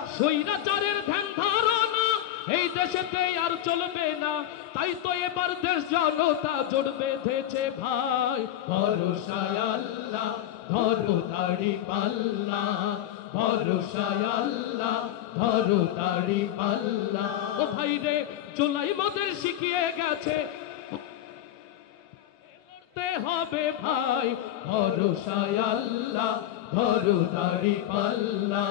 স্বৈরাচারের ধ্যান ধারণা এই দেশেতে আর চলবে না, তাই তো এবার দেশ জনতা জোট বেঁধেছে ভাই। ভরসায় আল্লাহ ধরো দাড়ি পাল্লা, ভরসায় আল্লাহ ধরো দাড়ি পাল্লা। ও ভাই রে, জুলাই মোদের শিখিয়ে গেছে লড়তে হবে ভাই। ভরসায় আল্লাহ ধরো দাড়ি পাল্লা,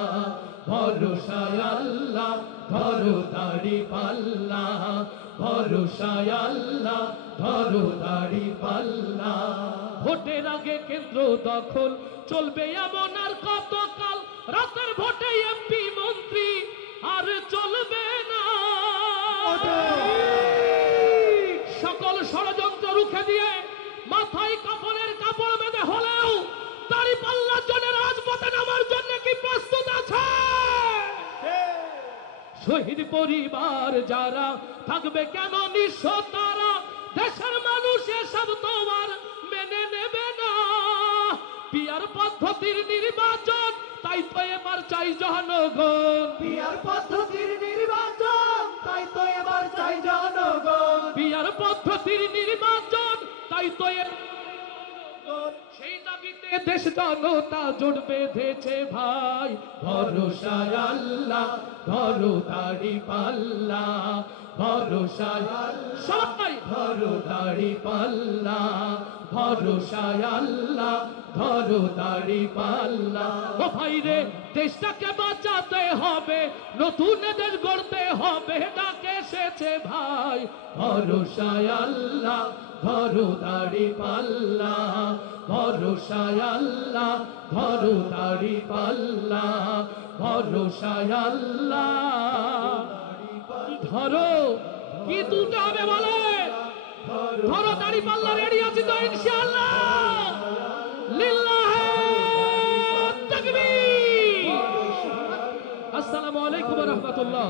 ভরসায় আল্লাহ ধরো দাড়ি পাল্লা, ভরসায় আল্লাহ ধরো দাড়ি পাল্লা। ভোটের আগে কেন্দ্র দখল চলবে এমন আর কতকাল, রাতের ভোটে এমপি মন্ত্রী আর চলবে না। সকল ষড়যন্ত্র রুখে দিয়ে মাথায় কাপড়ের কাপড় বেঁধে হলেও দাড়ি পাল্লার জন্য রাজপথে নামার জন্য কি প্রস্তুত আছে? শহীদ পরিবার যারা থাকবে কেন নিঃস্ব তারা, দেশের মানুষ এসব তোমার মেনে নেবে না। পিয়ার পদ্ধতির নির্বাচন, তাই তো এবার চাই জনগণ। পিয়ার পদ্ধতির নির্বাচন, তাই তো এবার চাই জনগণ। পিয়ার পদ্ধতির নির্বাচন, তাই তো সেই দাবিতে দেশ জনতা জোট বেঁধেছে ভাই। ভরসায় আল্লাহ ধরো দাড়ি পাল্লা, ভরসায় সবাই ধরো দাড়ি পাল্লা, ভরসায় আল্লাহ ধরো দাড়ি পাল্লা। ও ভাই রে, দেশটাকে বাঁচাতে হবে, নতুন দেশ গড়তে হবে, ডাকে এসেছে ভাই। ভরসায় আল্লাহ ধরো দাড়ি পাল্লা, ভরসায় আল্লাহ ধরো দাড়ি পাল্লা, ভরসায় আল্লাহ ধরো। কি তুলতে হবে বলে? ধরো দাড়ি পাল্লা। রেডি আছি তো ইনশাআল্লাহ। লিল্লাহে তাকবীর। আসসালামু আলাইকুম ওয়া রাহমাতুল্লাহ।